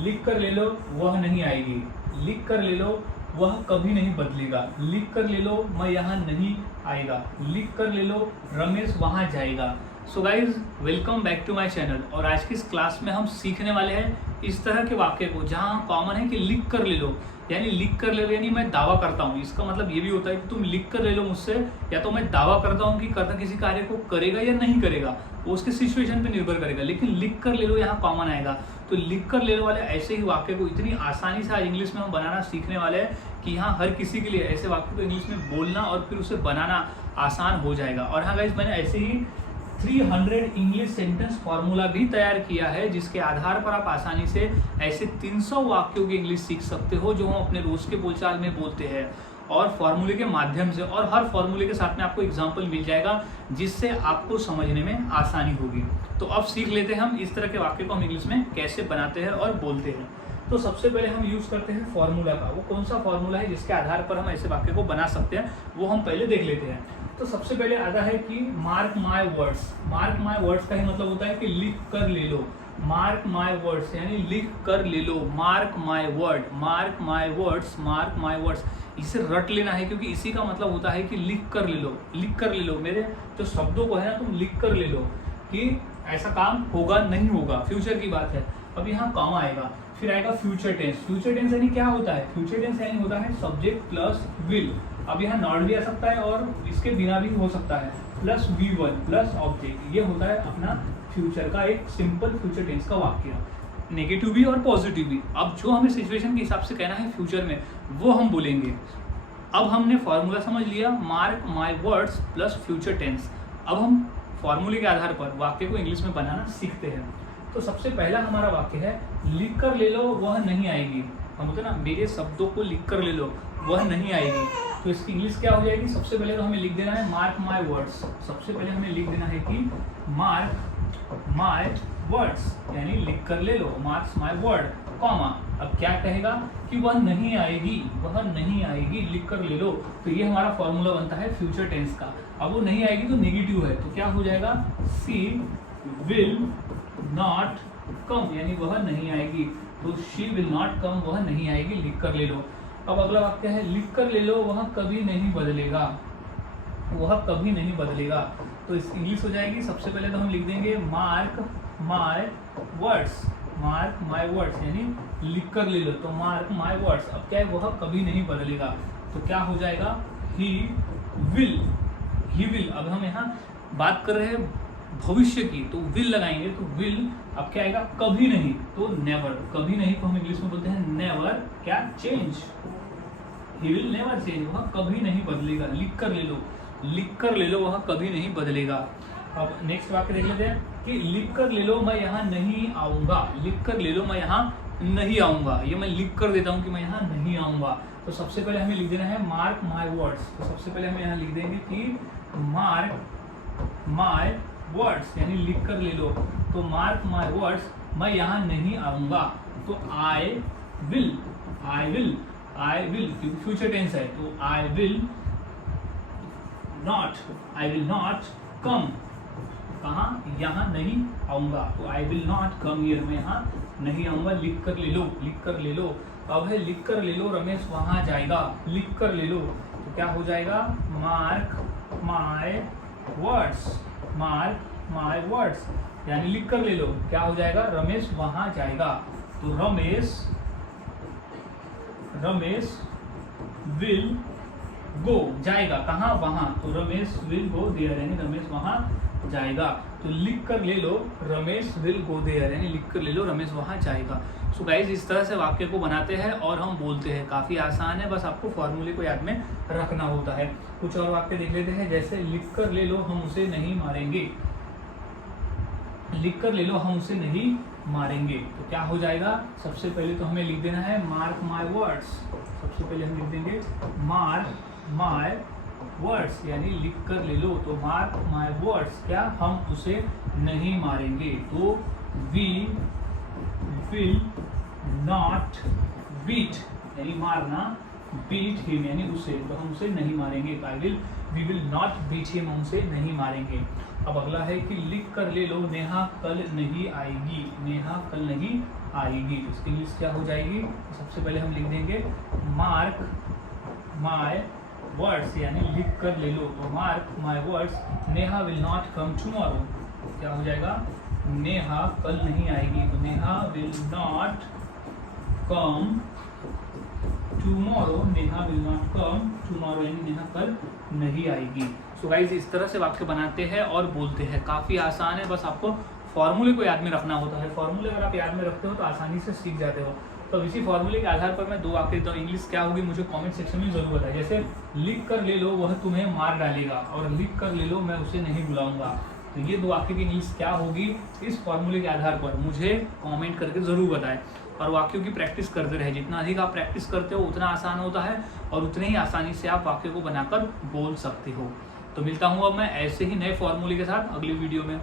लिख कर ले लो वह नहीं आएगी, लिख कर ले लो वह कभी नहीं बदलेगा, लिख कर ले लो मैं यहाँ नहीं आएगा, लिख कर ले लो रमेश वहाँ जाएगा। So guys welcome back to my channel. और आज की इस क्लास में हम सीखने वाले हैं इस तरह के वाक्य को जहाँ कॉमन है कि लिख कर ले लो, यानी लिख कर ले लो यानी मैं दावा करता हूँ। इसका मतलब ये भी होता है कि तुम लिख कर ले लो मुझसे, या तो मैं दावा करता हूँ कि कर्ता किसी कार्य को करेगा या नहीं करेगा, वो उसके सिचुएशन पे निर्भर करेगा। लेकिन लिख कर ले लो यहाँ कॉमन आएगा। तो लिख कर ले लो वाले ऐसे ही वाक्य को इतनी आसानी से आज इंग्लिश में हम बनाना सीखने वाले हैं कि यहाँ हर किसी के लिए ऐसे वाक्य को इंग्लिश में बोलना और फिर उसे बनाना आसान हो जाएगा। और हाँ गाइज, मैंने ऐसे ही 300 इंग्लिश सेंटेंस फार्मूला भी तैयार किया है जिसके आधार पर आप आसानी से ऐसे 300 वाक्यों की इंग्लिश सीख सकते हो जो हम अपने रोज के बोलचाल में बोलते हैं, और फार्मूले के माध्यम से। और हर फार्मूले के साथ में आपको एग्जाम्पल मिल जाएगा जिससे आपको समझने में आसानी होगी। तो अब सीख लेते हैं हम इस तरह के वाक्य को हम इंग्लिश में कैसे बनाते हैं और बोलते हैं। तो सबसे पहले हम यूज करते हैं फॉर्मूला का। वो कौन सा फॉर्मूला है जिसके आधार पर हम ऐसे वाक्य को बना सकते हैं, वो हम पहले देख लेते हैं। तो सबसे पहले आता है कि mark my words. Mark my words का ही मतलब होता है कि लिख कर ले लो। मार्क माय वर्ड्स यानी लिख कर ले लो। Mark my word, mark my words, mark my words. इसे रट लेना है क्योंकि इसी का मतलब होता है कि लिख कर ले लो। लिख कर ले लो, मेरे जो शब्दों को है ना तुम लिख कर ले लो कि ऐसा काम होगा नहीं होगा, फ्यूचर की बात है। अब यहाँ कॉमा आएगा, फिर आएगा फ्यूचर टेंस। फ्यूचर टेंस यानी क्या होता है? फ्यूचर टेंस यानी होता है सब्जेक्ट प्लस विल। अब यहाँ नॉट भी आ सकता है और इसके बिना भी हो सकता है, प्लस V1 प्लस ऑब्जेक्ट। ये होता है अपना फ्यूचर का एक सिंपल फ्यूचर टेंस का वाक्य, नेगेटिव भी और पॉजिटिव भी। अब जो हमें सिचुएशन के हिसाब से कहना है फ्यूचर में वो हम बोलेंगे। अब हमने फॉर्मूला समझ लिया, mark my words plus future tense. अब हम फॉर्मूले के आधार पर वाक्य को इंग्लिश में बनाना सीखते हैं। तो सबसे पहला हमारा वाक्य है लिख कर ले लो वह नहीं आएगी। हम बोलते ना मेरे शब्दों को लिख कर ले लो वह नहीं आएगी। तो इसकी इंग्लिश क्या हो जाएगी? सबसे पहले तो हमें लिख देना है मार्क माय वर्ड्स। सबसे पहले हमें लिख देना है कि मार्क माय वर्ड्स यानी लिख कर ले लो, मार्क्स माय वर्ड, कॉमा। अब क्या कहेगा कि वह नहीं आएगी, वह नहीं आएगी, लिख कर ले लो। तो ये हमारा फॉर्मूला बनता है फ्यूचर टेंस का। अब वो नहीं आएगी तो नेगेटिव है, तो क्या हो जाएगा? सी विल नॉट कम यानी वह नहीं आएगी। तो शी विल नॉट कम, वह नहीं आएगी, लिख कर ले लो। अब अगला वाक्य है लिख कर ले लो वह कभी नहीं बदलेगा, वह कभी नहीं बदलेगा। तो इस इंग्लिश हो जाएगी, सबसे पहले तो हम लिख देंगे mark my words, mark my words यानी लिख कर ले लो। तो मार्क माय वर्ड्स, अब क्या है? वह कभी नहीं बदलेगा। तो क्या हो जाएगा? He will, he will. अब हम यहाँ बात कर रहे हैं भविष्य की, तो विल लगाएंगे तो विल। अब क्या आएगा? कभी नहीं, तो नेवर। कभी नहीं को हम इंग्लिश में बोलते हैं नेवर क्या change. He will never change, वह कभी नहीं बदलेगा। लिख कर ले लो, लिख कर ले लो वह कभी नहीं बदलेगा। अब नेक्स्ट वाक्य देख लेते हैं कि लिख कर ले लो मैं यहाँ नहीं आऊँगा। लिख कर ले लो मैं यहाँ नहीं आऊँगा, ये मैं लिख कर देता हूँ कि मैं यहाँ नहीं आऊँगा। तो सबसे पहले हमें लिख देना है मार्क माय वर्ड्स। तो सबसे पहले हम यहाँ लिख देंगे कि मार्क माय वर्ड्स यानी लिख कर ले लो। तो मार्क माय वर्ड्स, मैं यहाँ नहीं आऊँगा। तो I will, I will, I will क्योंकि फ्यूचर टेंस है, तो I will not, I will not come. कहाँ? यहाँ नहीं आऊँगा। तो I will not come here, मैं यहाँ नहीं आऊँगा, लिख कर ले लो, लिख कर ले लो। अब है लिख कर ले लो रमेश वहाँ जाएगा। लिख कर ले लो तो क्या हो जाएगा? Mark my words, mark my words यानी लिख कर ले लो। क्या हो जाएगा? रमेश वहाँ जाएगा। तो रमेश, रमेश विल गो, जाएगा कहाँ? वहाँ। तो रमेश विल गो देयर यानी रमेश वहाँ जाएगा। तो लिख कर ले लो रमेश विल गो देयर यानी लिख कर ले लो रमेश वहाँ जाएगा। सो गाइज इस तरह से वाक्य को बनाते हैं और हम बोलते हैं। काफ़ी आसान है, बस आपको फॉर्मूले को याद में रखना होता है। कुछ और वाक्य देख लेते हैं, जैसे लिख कर ले लो हम उसे नहीं मारेंगे। लिख कर ले लो हम उसे नहीं मारेंगे। तो क्या हो जाएगा? सबसे पहले तो हमें लिख देना है मार्क माय वर्ड्स। सबसे पहले हम लिख देंगे मार्क माय वर्ड्स यानी लिख कर ले लो। तो मार्क माय वर्ड्स, क्या? हम उसे नहीं मारेंगे। तो वी विल नॉट बीट यानी मारना, बीट हिम यानी उसे, तो हम उसे नहीं मारेंगे। I will, we will not beat him, हम उसे नहीं मारेंगे। अब अगला है कि लिख कर ले लो नेहा कल नहीं आएगी। नेहा कल नहीं आएगी। तो इसकी इंग्लिश क्या हो जाएगी? तो सबसे पहले हम लिख देंगे मार्क माय वर्ड्स, यानी लिख कर ले लो। तो mark my words, Neha will not come tomorrow. क्या हो जाएगा? नेहा कल नहीं आएगी। तो Neha will not come tomorrow, Neha will not come tomorrow, यानी नेहा कल नहीं आएगी। सो गाइज इस तरह से वाक्य बनाते हैं और बोलते हैं। काफ़ी आसान है, बस आपको फॉर्मूले को याद में रखना होता है। फॉर्मूले अगर आप याद में रखते हो तो आसानी से सीख जाते हो। तो इसी फॉर्मूले के आधार पर मैं 2 वाक्य देता हूँ। इंग्लिश क्या होगी मुझे कमेंट सेक्शन में जरूर बताएं। जैसे लिख कर ले लो वह तुम्हें मार डालेगा, और लिख कर ले लो मैं उसे नहीं बुलाऊंगा। तो ये 2 वाक्य की इंग्लिश क्या होगी इस फॉर्मूले के आधार पर मुझे कमेंट करके ज़रूर बताएं। और वाक्यों की प्रैक्टिस करते रहे। जितना अधिक आप प्रैक्टिस करते हो उतना आसान होता है, और उतने ही आसानी से आप वाक्य को बनाकर बोल सकते हो। तो मिलता हूँ अब मैं ऐसे ही नए फॉर्मूले के साथ अगली वीडियो में।